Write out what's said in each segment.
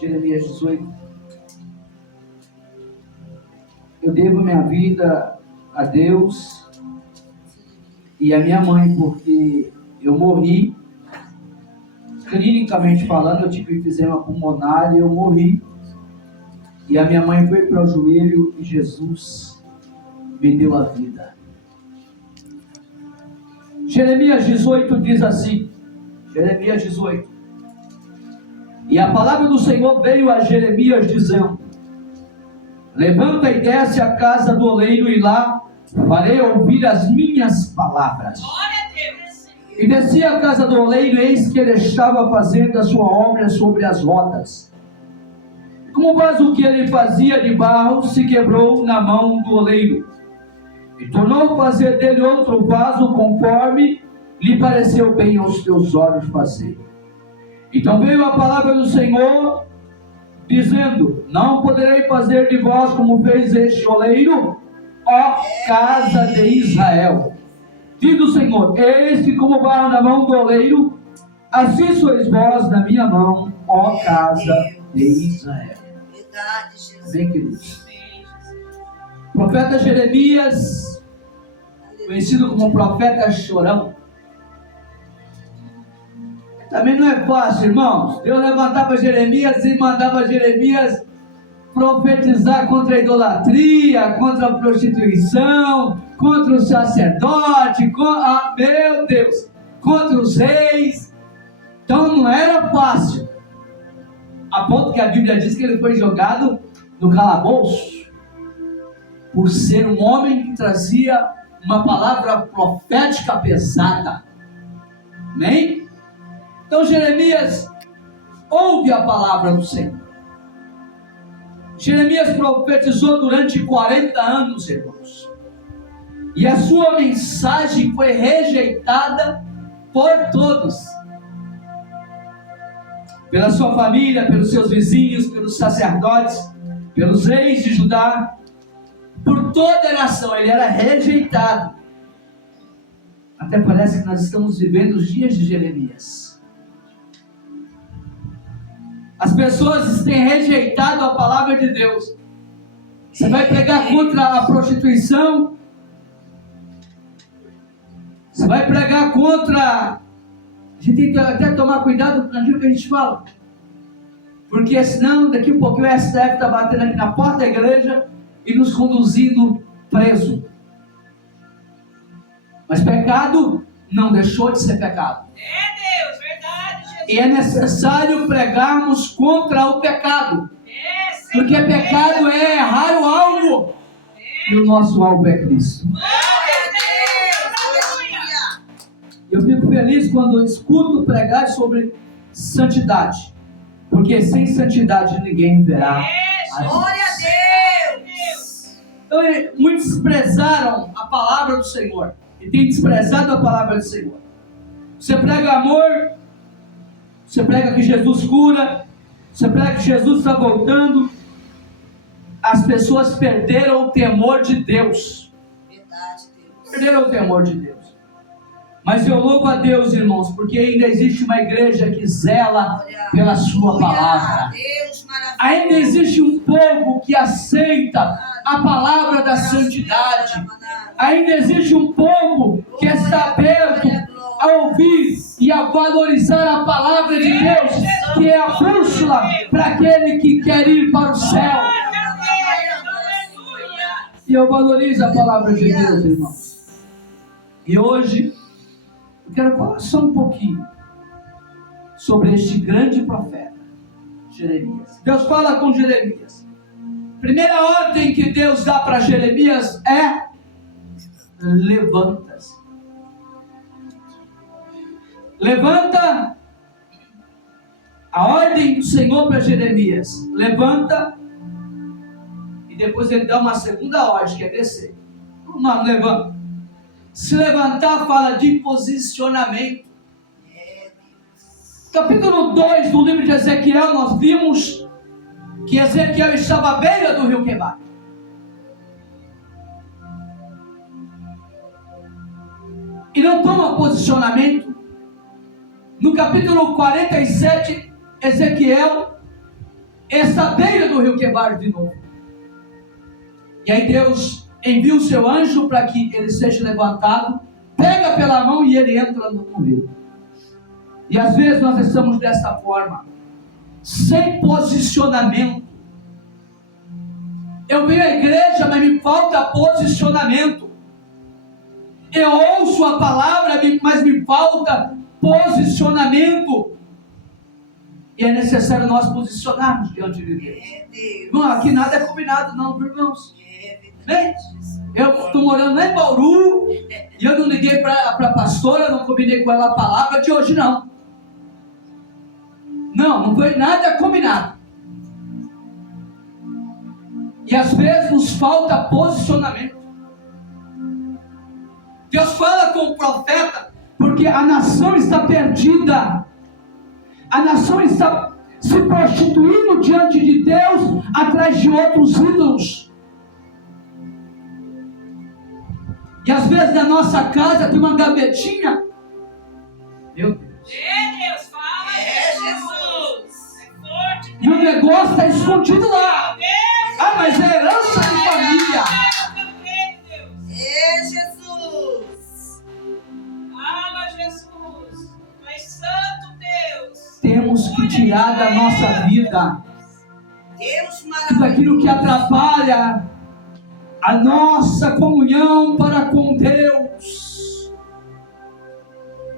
Jeremias 18. Eu devo minha vida a Deus e a minha mãe, porque eu morri, clinicamente falando, eu tive enfisema pulmonar e eu morri. E a minha mãe foi para o joelho e Jesus me deu a vida. Jeremias 18 diz assim, Jeremias 18. E a palavra do Senhor veio a Jeremias dizendo: levanta e desce à casa do oleiro e lá farei ouvir as minhas palavras. E desci à casa do oleiro, eis que ele estava fazendo a sua obra sobre as rodas. Como o vaso que ele fazia de barro se quebrou na mão do oleiro, e tornou fazer dele outro vaso conforme lhe pareceu bem aos teus olhos fazer. Então veio a palavra do Senhor, dizendo: não poderei fazer de vós como fez este oleiro, ó casa de Israel. Diz o Senhor: eis que como barro na mão do oleiro, assim sois vós na minha mão, ó casa de Israel. Bem, queridos. O profeta Jeremias, conhecido como profeta chorão, também não é fácil, irmãos. Deus levantava Jeremias e mandava Jeremias profetizar contra a idolatria, contra a prostituição, contra o sacerdote, meu Deus, contra os reis. Então não era fácil, a ponto que a Bíblia diz que ele foi jogado no calabouço, por ser um homem que trazia uma palavra profética pesada. Amém? Então Jeremias ouve a palavra do Senhor. Jeremias profetizou durante 40 anos, irmãos. E a sua mensagem foi rejeitada por todos. Pela sua família, pelos seus vizinhos, pelos sacerdotes, pelos reis de Judá. Por toda a nação, ele era rejeitado. Até parece que nós estamos vivendo os dias de Jeremias. As pessoas têm rejeitado a palavra de Deus. Você vai pregar contra a prostituição. Você vai pregar contra... A gente tem que até tomar cuidado naquilo que a gente fala. Porque senão, daqui a pouquinho o STF está batendo aqui na porta da igreja e nos conduzindo preso. Mas pecado não deixou de ser pecado. E é necessário pregarmos contra o pecado. Porque pecado é errar o alvo. E o nosso alvo é Cristo. Eu fico feliz quando escuto pregar sobre santidade. Porque sem santidade ninguém verá a Glória a Deus. Então muitos desprezaram a palavra do Senhor. E têm desprezado a palavra do Senhor. Você prega amor. Você prega que Jesus cura, você prega que Jesus está voltando. As pessoas perderam o temor de Deus. Verdade, Deus. Perderam o temor de Deus. Mas eu louvo a Deus, irmãos, porque ainda existe uma igreja que zela pela sua palavra. Deus, maravilhoso. Ainda existe um povo que aceita a palavra da santidade. Ainda existe um povo que está aberto a ouvir e a valorizar a palavra de Deus, que é a bússola para aquele que quer ir para o céu. E eu valorizo a palavra de Deus, irmãos. E hoje eu quero falar só um pouquinho sobre este grande profeta, Jeremias. Deus fala com Jeremias. Primeira ordem que Deus dá para Jeremias é: levanta-se. Levanta. A ordem do Senhor para Jeremias: levanta. E depois ele dá uma segunda ordem, que é descer. Não, levanta. Se levantar fala de posicionamento. Capítulo 2 do livro de Ezequiel, nós vimos que Ezequiel estava à beira do rio Quebar. E não toma posicionamento. No capítulo 47, Ezequiel essa beira do rio Quebar de novo. E aí Deus envia o seu anjo para que ele seja levantado, pega pela mão e ele entra no rio. E às vezes nós estamos dessa forma, sem posicionamento. Eu venho à igreja, mas me falta posicionamento. Eu ouço a palavra, mas me falta posicionamento. E é necessário nós posicionarmos diante de Deus. Não, aqui nada é combinado não, irmãos. Bem, eu estou morando lá em Bauru, e eu não liguei para a pastora, não combinei com ela a palavra de hoje não. Não foi nada combinado. E às vezes nos falta posicionamento. Deus fala com o profeta, porque a nação está perdida. A nação está se prostituindo diante de Deus, atrás de outros ídolos. E às vezes na nossa casa tem uma gavetinha. Meu Deus. Deus, fala, Jesus. É forte. E o negócio está escondido lá. Ah, mas é herança de família. Jesus. Fala, Jesus. Mas santo Deus. Temos que tirar da nossa vida Deus tudo maravilhoso. aquilo que atrapalha a nossa comunhão para com Deus.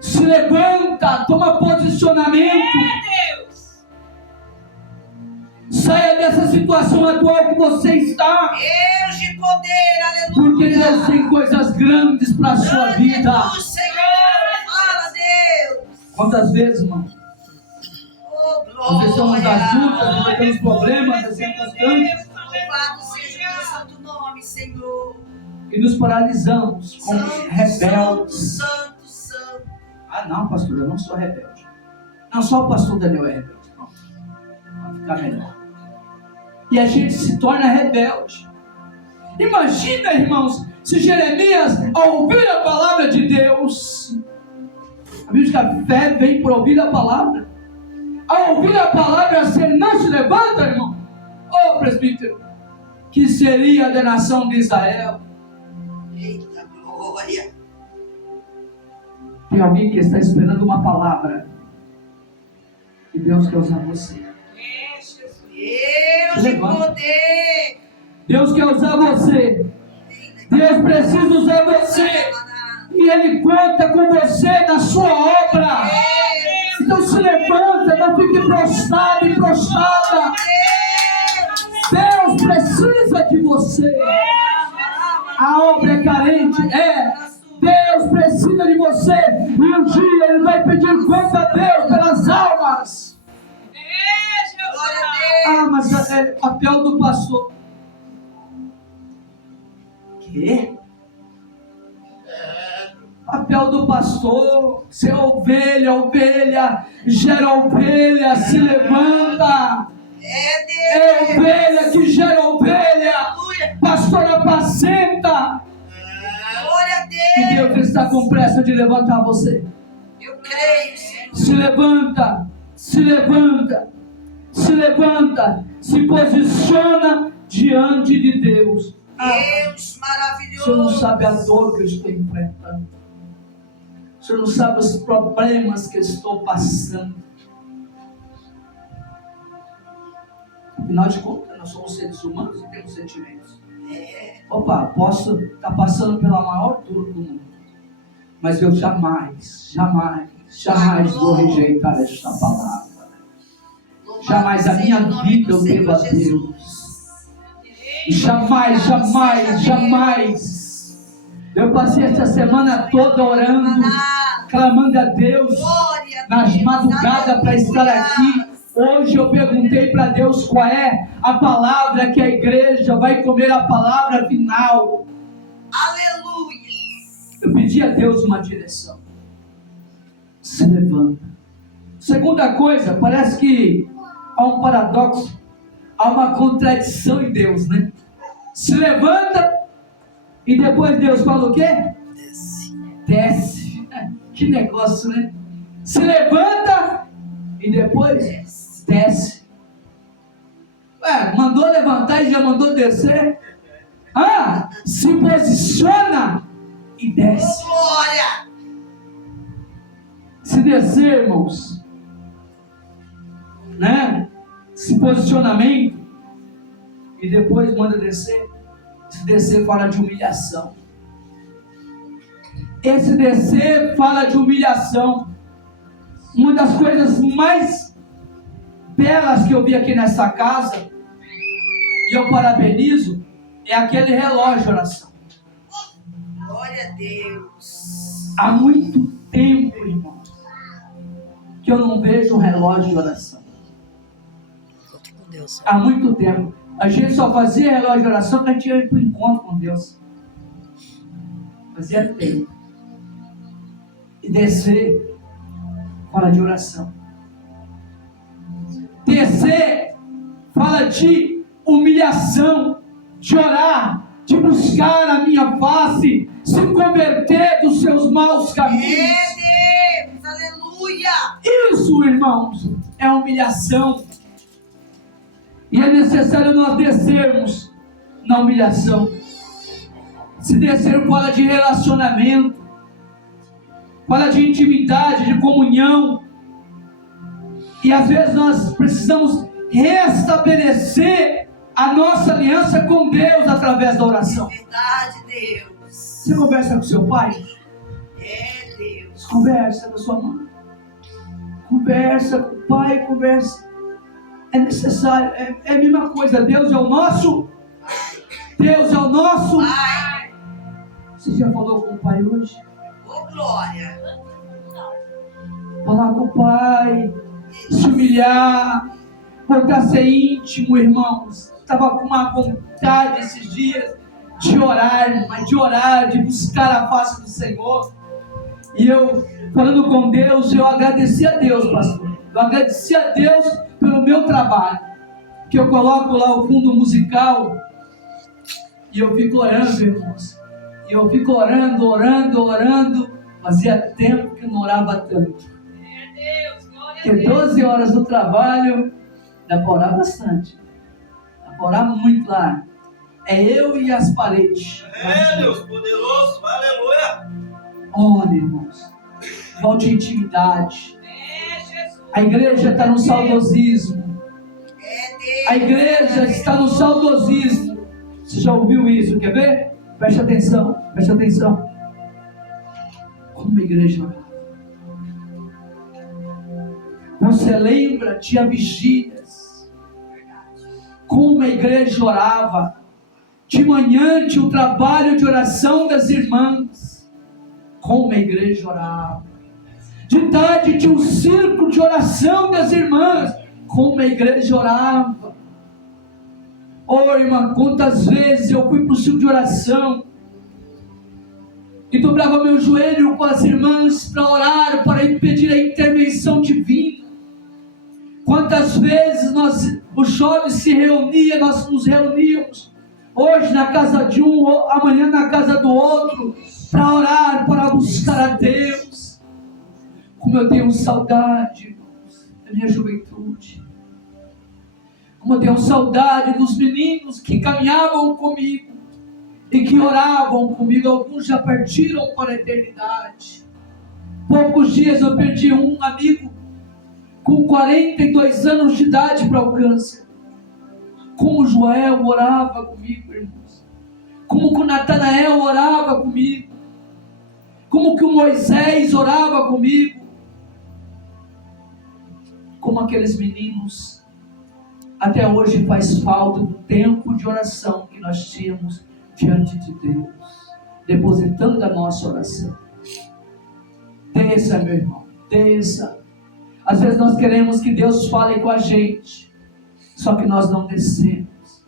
Se levanta, toma posicionamento. Deus. Saia dessa situação atual que você está. Deus de poder, aleluia. Porque Deus tem coisas grandes para a sua vida. Aleluia, Senhor, fala, Deus. Quantas vezes, irmão? Oh, Nós estamos nas lutas, glória. nós temos problemas, as circunstâncias, Louvado seja o santo nome, Senhor. e nos paralisamos como Santo, rebeldes. santo, santo. Ah, não, pastor, eu não sou rebelde. Não, só o pastor Daniel é rebelde. Não, vai ficar melhor. E a gente se torna rebelde. Imagina, irmãos, se Jeremias, ao ouvir a palavra de Deus, a Bíblia diz que a fé vem por ouvir a palavra. Ao ouvir a palavra, se ele não se levanta, irmão, ô presbítero, que seria da nação de Israel? Eita glória. Tem alguém que está esperando uma palavra, e Deus quer usar você. Deus de poder. Deus quer usar você. Deus precisa usar você. E Ele conta com você na sua obra. Então se levanta, não fique prostrado e prostrada. Deus precisa de você. A obra é carente, Deus precisa de você. E um dia Ele vai pedir conta a Deus pelas almas. Ah, mas é papel do pastor. Quê? Papel do pastor, ser ovelha, ovelha, gera ovelha, se levanta. É ovelha que gera ovelha. Pastor apacenta. Glória a E Deus. Deus está com pressa de levantar você. Eu creio, Senhor. Se levanta, se levanta, se levanta, se posiciona diante de Deus. Deus O senhor não maravilhoso. sabe a dor que eu estou enfrentando. O senhor não sabe os problemas que eu estou passando. Afinal de contas, nós somos seres humanos e temos sentimentos. Opa, posso estar passando pela maior dor do mundo, mas eu jamais vou rejeitar esta palavra. Jamais a minha vida eu devo a Deus. Jamais. Eu passei essa semana toda orando, clamando a Deus nas madrugadas para estar aqui. Hoje eu perguntei para Deus qual é a palavra que a igreja vai comer, a palavra final. Aleluia. Eu pedi a Deus uma direção. Se levanta. Segunda coisa, parece que há um paradoxo, há uma contradição em Deus, né? Se levanta e depois Deus fala o quê? Desce. Que negócio, né? Se levanta e depois desce. Mandou levantar e já mandou descer? Se posiciona e desce. Oh, glória! Se descer, irmãos, né? Se posicionamento e depois manda descer. Se descer fala de humilhação. Esse descer fala de humilhação. Uma das coisas mais belas que eu vi aqui nessa casa, e eu parabenizo, é aquele relógio de oração. Glória a Deus. Há muito tempo, irmãos, que eu não vejo um relógio de oração. Há muito tempo. A gente só fazia relógio de oração quando a gente ia para o encontro com Deus. Fazia tempo. E descer fala de oração. Descer fala de humilhação, de orar, de buscar a minha face, se converter dos seus maus caminhos. É Deus, aleluia. Isso, irmãos, é humilhação. E é necessário nós descermos na humilhação. Se descer fala de relacionamento, fala de intimidade, de comunhão. E às vezes nós precisamos restabelecer a nossa aliança com Deus através da oração. Verdade, Deus. Você conversa com seu pai? É Deus. Conversa com sua mãe. Conversa com o pai, conversa. É necessário, é a mesma coisa. Deus é o nosso. Pai. Você já falou com o pai hoje? Oh, glória. Falar com o pai, se humilhar, voltar a ser íntimo, irmãos. Estava com uma vontade esses dias de orar, mas de orar, de buscar a face do Senhor. E eu, falando com Deus, eu agradeci a Deus, pastor. Eu agradeci a Deus pelo meu trabalho, que eu coloco lá o fundo musical e eu fico orando, irmãos. E eu fico orando. Fazia tempo que eu não orava tanto. Porque 12 horas no trabalho, dá para orar bastante. Dá para orar muito lá. É eu e as paredes. É Deus, poderoso, aleluia. Olha, irmãos, volte à intimidade. A igreja está no saudosismo. É Deus. A igreja está no saudosismo. Você já ouviu isso? Quer ver? Preste atenção. Como a igreja orava. Você lembra? Tinha vigílias. Como a igreja orava. De manhã tinha o trabalho de oração das irmãs. Como a igreja orava. De tarde tinha um círculo de oração das irmãs. Como a igreja orava. Oh, irmã, quantas vezes eu fui para o círculo de oração e dobrava meu joelho com as irmãs para orar, para impedir a intervenção divina. Quantas vezes os jovens se reuniam, nós nos reuníamos, hoje na casa de um, amanhã na casa do outro, para orar, para buscar a Deus. Como eu tenho saudade, irmãos, da minha juventude. Como eu tenho saudade dos meninos que caminhavam comigo e que oravam comigo. Alguns já partiram para a eternidade. Poucos dias eu perdi um amigo com 42 anos de idade para o câncer. Como o Joel orava comigo, irmãos. Como que o Natanael orava comigo. Como que o Moisés orava comigo. Como aqueles meninos. Até hoje faz falta do tempo de oração que nós tínhamos diante de Deus, depositando a nossa oração. Desça, meu irmão, desça. Às vezes nós queremos que Deus fale com a gente, só que nós não descemos.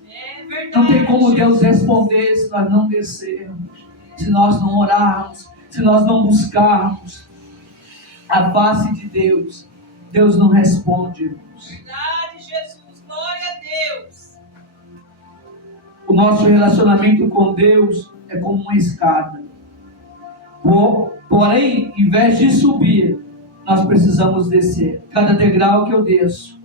Não tem como Deus responder se nós não descermos, se nós não orarmos, se nós não buscarmos a face de Deus. Deus não responde, irmãos. Verdade, Jesus. Glória a Deus. O nosso relacionamento com Deus é como uma escada. Porém, em vez de subir, nós precisamos descer. Cada degrau que eu desço,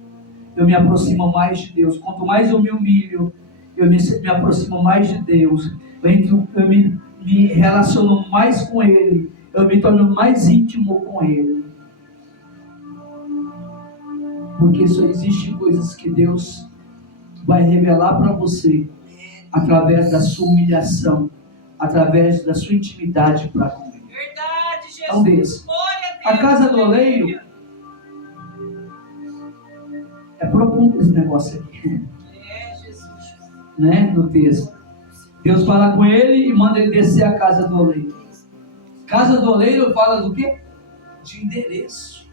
eu me aproximo mais de Deus. Quanto mais eu me humilho, eu me aproximo mais de Deus. Eu me relaciono mais com Ele. Eu me torno mais íntimo com Ele. Porque só existem coisas que Deus vai revelar para você através da sua humilhação, através da sua intimidade para com Ele. Verdade, Jesus. Então, desça. Glória A Deus. casa do oleiro é profundo esse negócio aqui, É, Jesus. né? No texto. Deus fala com ele e manda ele descer a casa do oleiro. Casa do oleiro fala do quê? De endereço.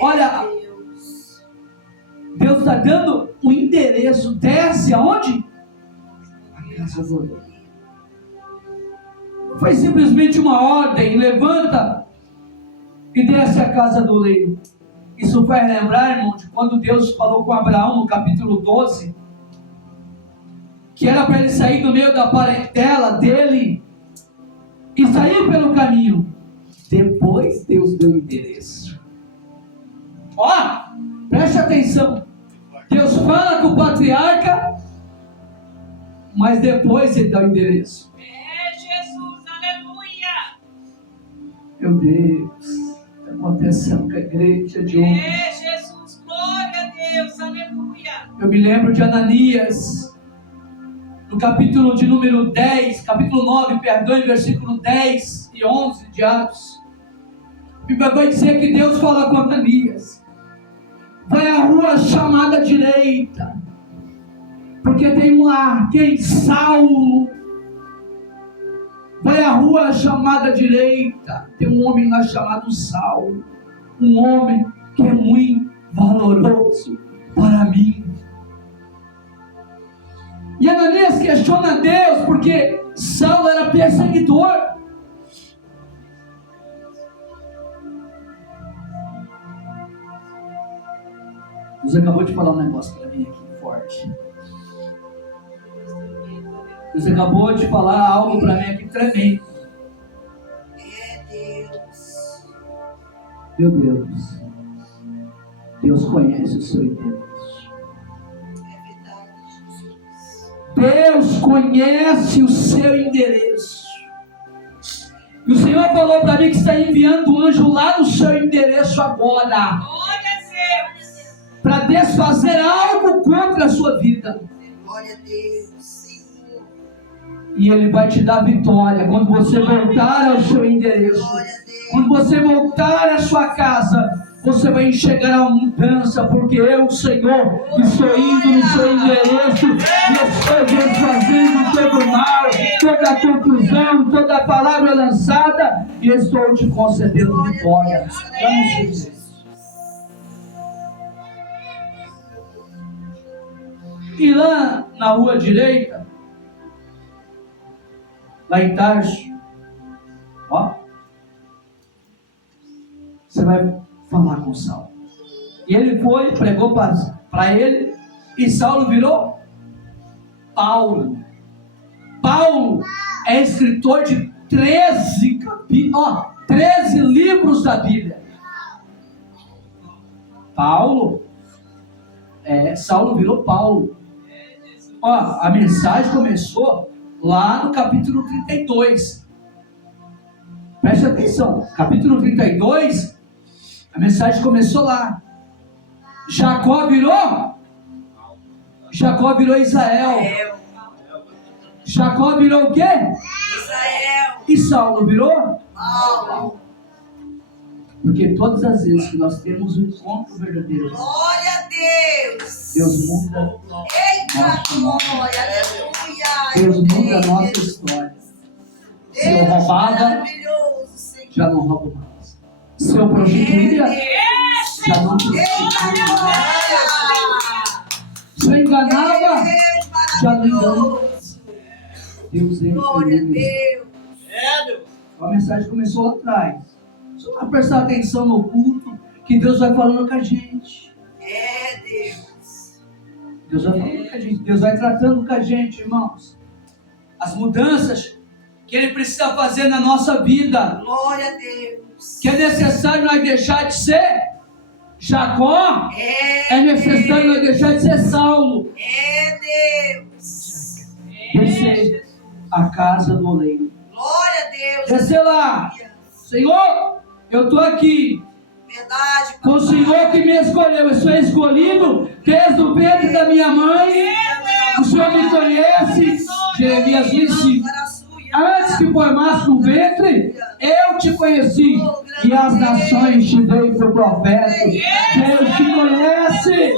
Olha, Deus está dando um endereço. Desce aonde? A casa do oleiro. Não foi simplesmente uma ordem. Levanta e desce a casa do oleiro. Isso vai lembrar, irmão, de quando Deus falou com Abraão no capítulo 12, que era para ele sair do meio da parentela dele e sair pelo caminho. Depois Deus deu o endereço. Ó, preste atenção. Deus fala com o patriarca, mas depois ele dá o endereço. É, Jesus. Aleluia. Meu Deus, está acontecendo com a igreja de hoje. É, Jesus. Glória a Deus. Aleluia. Eu me lembro de Ananias, no capítulo de número 10, capítulo 9, perdão, versículo 10 e 11 de Atos. A Bíblia vai dizer que Deus fala com Ananias: vai à rua chamada direita, porque tem um lá, quem? Saulo. Vai à rua chamada direita, tem um homem lá chamado Saulo, um homem que é muito valoroso para mim. E Ananias questiona Deus, porque Saulo era perseguidor. Deus acabou de falar um negócio para mim aqui, forte. Deus acabou de falar algo para mim aqui tremendo. É, Deus. Meu Deus. Deus conhece o seu endereço. Deus conhece o seu endereço. E o Senhor falou para mim que está enviando um anjo lá no seu endereço agora, Glória a Deus. para desfazer algo contra a sua vida. Glória a Deus. Senhor. E Ele vai te dar vitória quando você voltar ao seu endereço. Glória a Deus. Quando você voltar à sua casa, você vai enxergar a mudança, porque eu, Senhor, estou indo no seu endereço e estou desfazendo todo o mal, toda a confusão, toda a palavra lançada, e estou te concedendo vitória. Vamos ver. E lá na rua direita, lá em Tarso, ó, você vai falar com Saulo. E ele foi, pregou para ele, e Saulo virou Paulo. Paulo é escritor de 13 livros da Bíblia. Saulo virou Paulo. Ó, a mensagem começou lá no capítulo 32. Preste atenção, capítulo 32, a mensagem começou lá. Jacó virou Israel. Jacó virou o quê? Israel. E Saulo virou? Paulo. Porque todas as vezes que nós temos um encontro verdadeiro, Glória a Deus. Deus muda. Eita, glória. Aleluia. Deus muda a nossa história. Se eu roubava, Maravilhoso, Senhor. já não roubo mais. Se eu prostituía, já não prostituo mais. Se eu enganava, já não engano. Deus entra Glória a em mim. Deus. É, Deus. A mensagem começou lá atrás. Só para prestar atenção no culto, que Deus vai falando com a gente. É, Deus. Deus vai falando com a gente. Deus vai tratando com a gente, irmãos. As mudanças que Ele precisa fazer na nossa vida, Glória a Deus. que é necessário nós deixar de ser Jacó, é necessário nós deixar de ser Saulo. É Deus. Descer a casa do oleiro. Glória a Deus. Descer lá. Senhor, eu estou aqui. Verdade. Com o Senhor que me escolheu. Eu sou escolhido desde o ventre da minha mãe. O Senhor me conhece. Jeremias 1:5. Antes que formasse no ventre, eu te conheci. E as nações te dei por profeta. Deus te conhece.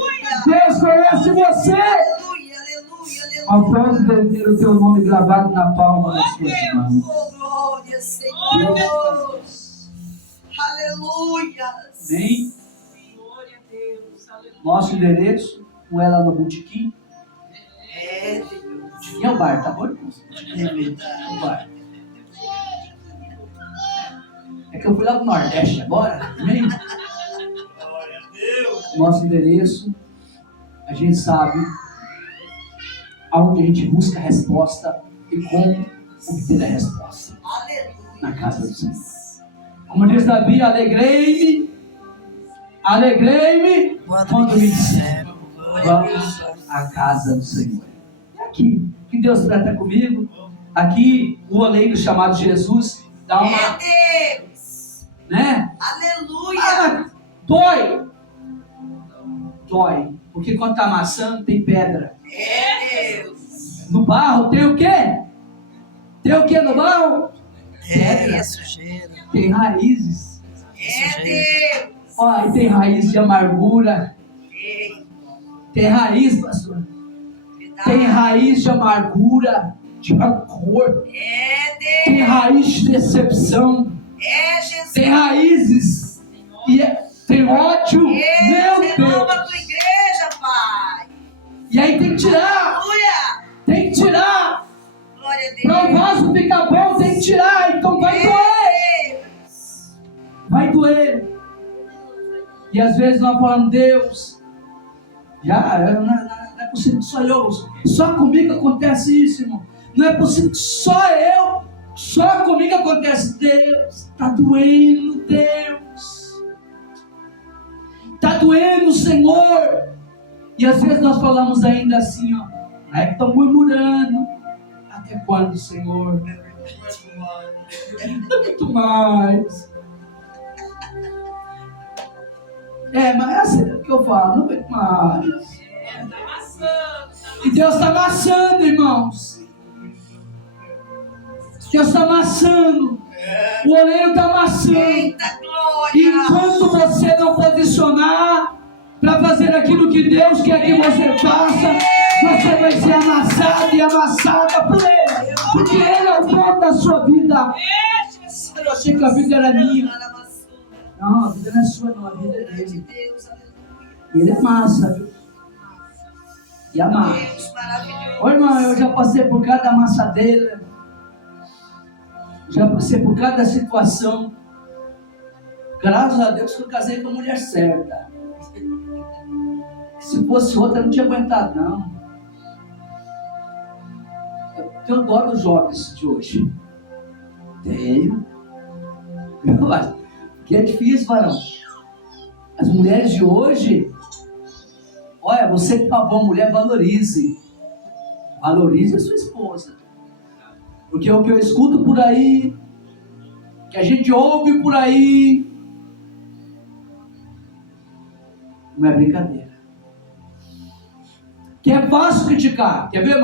Deus conhece você. Aleluia, aleluia, aleluia. Ao ponto de ter o teu nome gravado na palma das suas mãos. Oh, glória, Senhor. Aleluia. Amém? Glória a Deus. Aleluia. Nosso endereço não é lá no Botequim. É Deus. Botequim é o bar, tá bom, irmãos? É O bar. É que eu fui lá do Nordeste agora. Amém? Glória a Deus. Nosso endereço, a gente sabe aonde a gente busca a resposta e como obter a resposta. Aleluia. Na casa do Senhor. Como diz Davi, alegrei-me quando me disseram, vamos à casa do Senhor. E aqui, que Deus trata comigo, aqui o oleiro chamado Jesus dá uma, É Deus. né? Aleluia. Ah, dói, porque quando está amassando tem pedra. É Deus. No barro tem o quê? Tem o quê no barro? É sujeira. Tem raízes. É Deus. Ó, e tem raiz de amargura. Ei, Tem raiz, pastor. verdade. Tem raiz de amargura, de rancor. É Tem Deus. raiz de decepção. É Jesus. Tem raízes. E tem ódio. Meu Renova a Deus. tua igreja, Pai. E aí tem que tirar. Aleluia. Tem que tirar. Glória a Para o Deus. vaso ficar bom, tem que tirar. Então vai doer. É Deus. Vai doer. E às vezes nós falamos, Deus, não é possível que só comigo acontece isso, irmão. Não é possível que só comigo acontece. Deus, está doendo, Deus. Está doendo, Senhor. E às vezes nós falamos ainda assim, ó, é que estão murmurando. Até quando, Senhor? Não muito mais. Mas é assim que eu falo, não muito mais. Tá amassando. E Deus está amassando, irmãos. Deus está amassando. O oleiro está amassando. Eita glória. Enquanto você não posicionar para fazer aquilo que Deus quer que você faça, você vai ser amassado e amassada por Ele. Porque Ele é o dono da sua vida. Eu achei que a vida era minha. Não, a vida não é sua, não. A vida é dele. E Ele é massa, viu? E amassa. Deus maravilhoso. Ô irmão, eu já passei por cada amassadeira. Já passei por cada situação. Graças a Deus que eu casei com a mulher certa. Se fosse outra, eu não tinha aguentado, não. Eu tenho dó dos jovens de hoje. Tenho. Que é difícil, varão. As mulheres de hoje, olha, você que é uma boa mulher, valorize. Valorize a sua esposa. Porque o que eu escuto por aí, que a gente ouve por aí, não é brincadeira. Que é fácil criticar. Quer ver,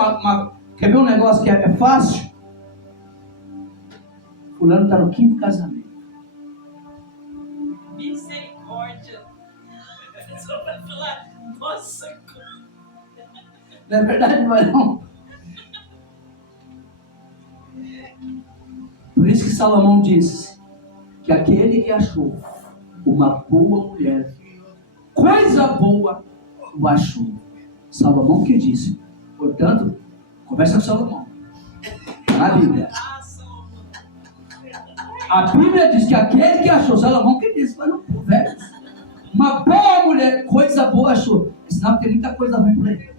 quer ver um negócio que é fácil? Fulano está no 5º casamento. Misericórdia. Só vai falar, nossa. Não é verdade, varão? Por isso que Salomão disse que aquele que achou uma boa mulher, coisa boa, o achou. Salomão que disse. Portanto, conversa com Salomão. Na Bíblia. A Bíblia diz que aquele que achou, Salomão que disse, mas não, velho, uma boa mulher, coisa boa achou. Senão tem muita coisa ruim por aí.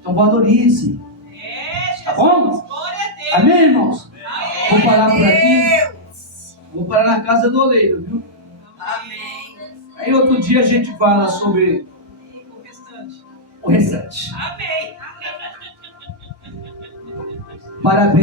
Então valorize. Tá bom? Glória a Deus. Amém, irmãos? Vou parar por aqui. Deus. Vou parar na casa do oleiro, viu? Amém. Aí outro dia a gente fala sobre O restante. o restante. Amém. Parabéns.